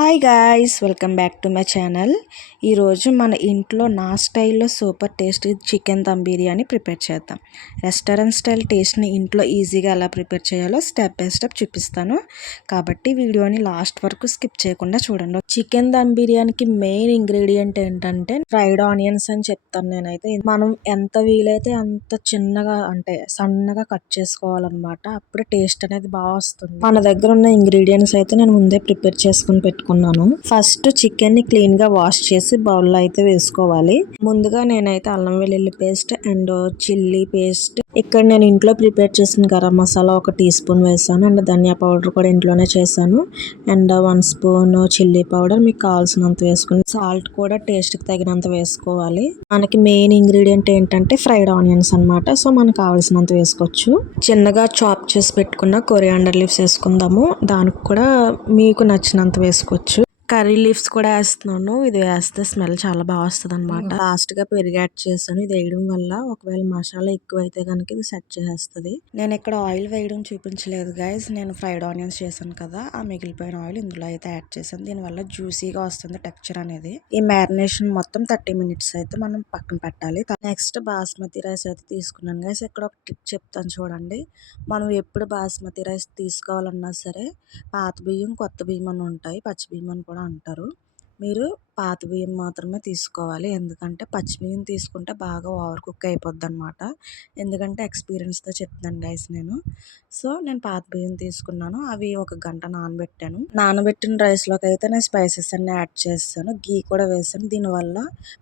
Hi guys, welcome back to my channel. ఈరోజు మన ఇంట్లో నా స్టైల్లో super tasty chicken dum biryani prepare చేద్దాం. రెస్టారెంట్ స్టైల్ టేస్ట్ని ఇంట్లో ఈజీగా ఎలా ప్రిపేర్ చేయాలో స్టెప్ బై స్టెప్ చూపిస్తాను. కాబట్టి వీడియోని లాస్ట్ వరకు స్కిప్ చేయకుండా చూడండి. చికెన్ దమ్ బిర్యానీకి మెయిన్ ఇంగ్రీడియంట్ ఏంటంటే ఫ్రైడ్ ఆనియన్స్ అని చెప్తాను నేనైతే. మనం ఎంత వీలైతే అంత చిన్నగా అంటే సన్నగా కట్ చేసుకోవాలన్నమాట. అప్పుడే టేస్ట్ అనేది బాగా వస్తుంది. మన దగ్గర ఉన్న ఇంగ్రీడియంట్స్ అయితే నేను ముందే ప్రిపేర్ చేసుకుని పెట్టుకున్నాను. ఫస్ట్ చికెన్ ని క్లీన్ గా వాష్ చేసి బౌల్ లో అయితే వేసుకోవాలి. ముందుగా నేనైతే అల్లం వెల్లుల్లి పేస్ట్ అండ్ చిల్లీ పేస్ట్, ఇక్కడ నేను ఇంట్లో ప్రిపేర్ చేసిన గరం మసాలా 1 టీ స్పూన్ వేసాను. అండ్ ధనియా పౌడర్ కూడా ఇంట్లోనే చేశాను. అండ్ 1 స్పూన్ చిల్లీ పౌడర్ మీకు కావాల్సినంత వేసుకుని, సాల్ట్ కూడా టేస్ట్ కి తగినంత వేసుకోవాలి. మనకి మెయిన్ ఇంగ్రీడియంట్ ఏంటంటే ఫ్రైడ్ ఆనియన్స్ అన్నమాట. సో మనకు కావాల్సినంత వేసుకోవచ్చు. చిన్నగా చాప్ చేసి పెట్టుకున్న కొరియాండర్ లీవ్స్ వేసుకుందాము. దానికి కూడా మీకు నచ్చినంత వేసుకోవచ్చు. కర్రీ లీవ్స్ కూడా వేస్తున్నాను. ఇది వేస్తే స్మెల్ చాలా బాగా వస్తుంది అనమాట. లాస్ట్ గా పెరుగు యాడ్ చేశాను. ఇది వేయడం వల్ల ఒకవేళ మసాలా ఎక్కువ అయితే కనుక ఇది సెట్ చేసేస్తుంది. నేను ఇక్కడ ఆయిల్ వేయడం చూపించలేదు గైస్. నేను ఫ్రైడ్ ఆనియన్స్ చేశాను కదా, ఆ మిగిలిపోయిన ఆయిల్ ఇందులో అయితే యాడ్ చేశాను. దీనివల్ల జ్యూసీగా వస్తుంది టెక్స్చర్ అనేది. ఈ మ్యారినేషన్ మొత్తం 30 మినిట్స్ అయితే మనం పక్కన పెట్టాలి. నెక్స్ట్ బాస్మతి రైస్ అయితే తీసుకున్నాను గైస్. ఇక్కడ ఒక టిప్ చెప్తాను చూడండి. మనం ఎప్పుడు బాస్మతి రైస్ తీసుకోవాలన్నా సరే పాత బియ్యం, కొత్త బియ్యం అని ఉంటాయి, పచ్చి బియ్యం అని కూడా అంటారు. మీరు పాత బియ్యం మాత్రమే తీసుకోవాలి. ఎందుకంటే పచ్చి బియ్యం తీసుకుంటే బాగా ఓవర్ కుక్ అయిపోద్ది అనమాట. ఎందుకంటే ఎక్స్పీరియన్స్తో చెప్తాను గైస్ నేను. సో నేను పాత బియ్యం తీసుకున్నాను. అవి 1 గంట నానబెట్టాను. నానబెట్టిన రైస్లోకి అయితే నేను స్పైసెస్ అన్ని యాడ్ చేస్తాను. గీ కూడా వేసాను. దీనివల్ల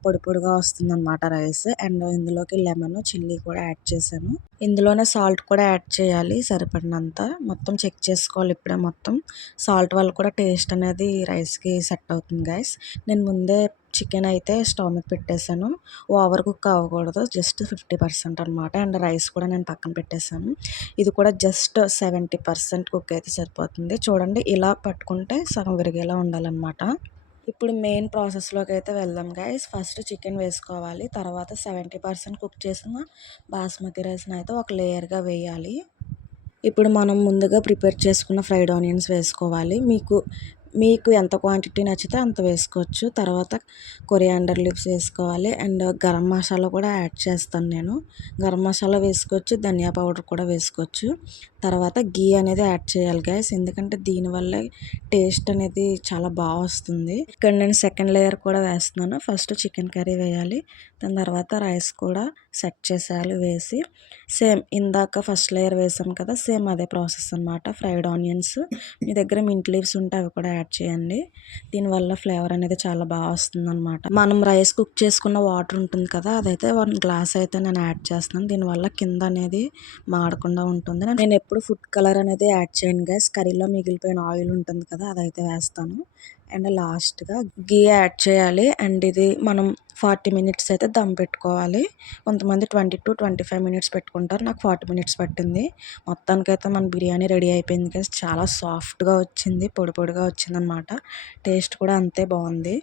పొడి పొడిగా వస్తుంది అనమాట రైస్. అండ్ ఇందులోకి లెమన్, చిల్లీ కూడా యాడ్ చేశాను. ఇందులోనే సాల్ట్ కూడా యాడ్ చేయాలి సరిపడినంత. మొత్తం చెక్ చేసుకోవాలి ఇప్పుడే మొత్తం. సాల్ట్ వల్ల కూడా టేస్ట్ అనేది రైస్కి సెట్ అవుతుంది గైస్. నేను ముందే చికెన్ అయితే స్టవ్ మీద పెట్టేశాను. ఓవర్ కుక్ అవ్వకూడదు, జస్ట్ 50% అనమాట. అండ్ రైస్ కూడా నేను పక్కన పెట్టేశాను. ఇది కూడా జస్ట్ 70% కుక్ అయితే సరిపోతుంది. చూడండి, ఇలా పట్టుకుంటే సగం విరిగేలా ఉండాలన్నమాట. ఇప్పుడు మెయిన్ ప్రాసెస్లోకి అయితే వెళ్దాం గైస్. ఫస్ట్ చికెన్ వేసుకోవాలి. తర్వాత 70% కుక్ చేసిన బాస్మతి రైస్ని అయితే ఒక లేయర్గా వేయాలి. ఇప్పుడు మనం ముందుగా ప్రిపేర్ చేసుకున్న ఫ్రైడ్ ఆనియన్స్ వేసుకోవాలి. మీకు ఎంత క్వాంటిటీ నచ్చితే అంత వేసుకోవచ్చు. తర్వాత కొరియాండర్ లీవ్స్ వేసుకోవాలి. అండ్ గరం మసాలా కూడా యాడ్ చేస్తాను నేను. గరం మసాలా వేసుకోవచ్చు, ధనియా పౌడర్ కూడా వేసుకోవచ్చు. తర్వాత గీ అనేది యాడ్ చేయాలి గైస్, ఎందుకంటే దీనివల్ల టేస్ట్ అనేది చాలా బాగా వస్తుంది. ఇక్కడ నేను సెకండ్ లేయర్ కూడా వేస్తున్నాను. ఫస్ట్ చికెన్ కర్రీ వేయాలి, దాని తర్వాత రైస్ కూడా సెట్ చేసేయాలి. వేసి సేమ్ ఇందాక ఫస్ట్ లేయర్ వేసాం కదా, సేమ్ అదే ప్రాసెస్ అనమాట. ఫ్రైడ్ ఆనియన్స్, మీ దగ్గర మింట్ లీవ్స్ ఉంటే అవి కూడా యాడ్ చేయండి. దీనివల్ల ఫ్లేవర్ అనేది చాలా బాగా వస్తుంది అనమాట. మనం రైస్ కుక్ చేసుకున్న వాటర్ ఉంటుంది కదా, అదైతే 1 గ్లాస్ అయితే నేను యాడ్ చేస్తున్నాను. దీనివల్ల కింద అనేది మాడకుండా ఉంటుంది. నేను ఎప్పుడు ఫుడ్ కలర్ అనేది యాడ్ చేయను గైస్. కర్రీలో మిగిలిపోయిన ఆయిల్ ఉంటుంది కదా, అదైతే వేస్తాను. అండ్ లాస్ట్గా గీ యాడ్ చేయాలి. అండ్ ఇది మనం 40 మినిట్స్ అయితే దమ్ పెట్టుకోవాలి. కొంతమంది 20 to 25 మినిట్స్ పెట్టుకుంటారు. నాకు 40 మినిట్స్ పట్టింది. మొత్తానికైతే మన బిర్యానీ రెడీ అయిపోయింది గైస్. చాలా సాఫ్ట్గా వచ్చింది, పొడి పొడిగా వచ్చిందనమాట. టేస్ట్ కూడా అంతే బాగుంది.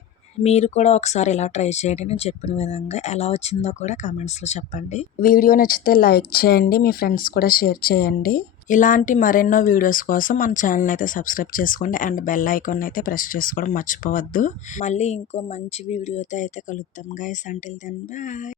మీరు కూడా ఒకసారి ఇలా ట్రై చేయండి. నేను చెప్పిన విధంగా ఎలా వచ్చిందో కూడా కామెంట్స్లో చెప్పండి. వీడియో నచ్చితే లైక్ చేయండి, మీ ఫ్రెండ్స్ కూడా షేర్ చేయండి. ఇలాంటి మరెన్నో వీడియోస్ కోసం మన ఛానల్ అయితే సబ్స్క్రైబ్ చేసుకోండి. అండ్ బెల్ ఐకాన్ అయితే ప్రెస్ చేసుకోవడం మర్చిపోవద్దు. మళ్ళీ ఇంకో మంచి వీడియోతో అయితే కలుద్దాం గైస్. Until then bye.